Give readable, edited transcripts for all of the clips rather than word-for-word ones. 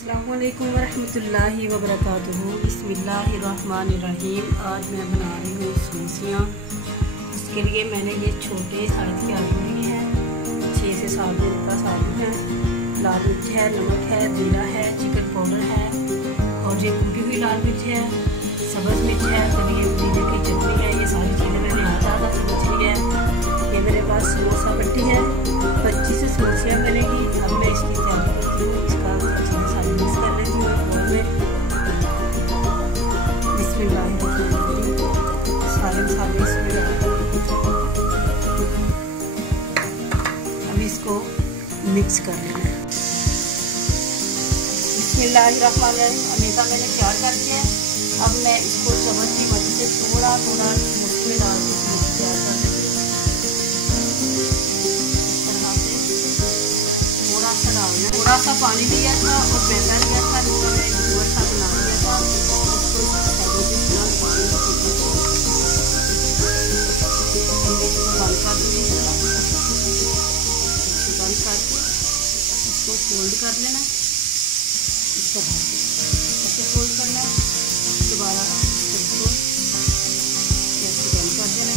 अस्सलामुअलैकुम वरहमतुल्लाहि वबरकातुहू। बिस्मिल्लाहिर्रहमानिर्रहीम। आज मैं बना रही हूँ समोसियाँ। इसके लिए मैंने ये छोटे साइज़ के आलू लिए हैं, 6 से 7 दिन का आलू है। लाल मिर्च है, नमक है, जीरा है, चिकन पाउडर है और ये कूटी हुई लाल मिर्च है, सब्ज़ मिर्च है, धनिया पुदीने की चटनी है। ये सारी चीज़ें मैंने आधा समझ ली है। ये मेरे पास समोसा पट्टी है, 25 समोसियाँ बनेगी। अब मैं इसकी तैयारी करती हूँ। इसका चीज़ें सारी मिक्स कर लेती हूँ बोल में। बिस्मिल्लाहिर्रहमानिर्रहीम। सारे मसाले इसमें डालती हूँ। अब इसको मिक्स कर लेना है। बिस्मिल्लाहिर्रहमानिर्रहीम। अमेज़ा मैंने तैयार कर दिया है। अब मैं इसको चम्मच की मदद से थोड़ा थोड़ा समोसे में डाल के समोसे तैयार कर लेती हूँ। थोड़ा सा पानी लिया था और मैदा लिया था, जिसका मैं घूर सा बना लिया था। उसको बंद कर दूँगी। बंद करके इसको फोल्ड कर लेना। इस तरह से ऐसे फोल्ड करना, दोबारा इसको ऐसे बंद कर देना।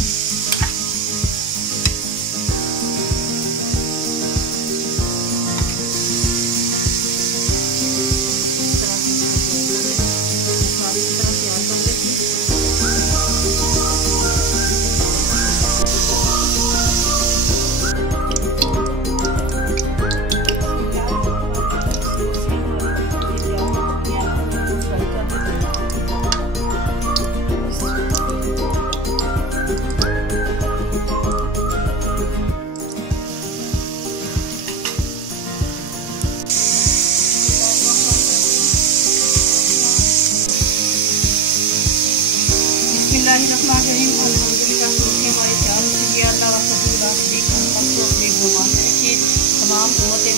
बिस्मिल्लाहिर्रहमानिर्रहीम। अल्हम्दुलिल्लाह समोसे हमारे तैयार हो चुके हैं। अल्लाह वाला अपने गुमान में रखे। तमाम उम्मतें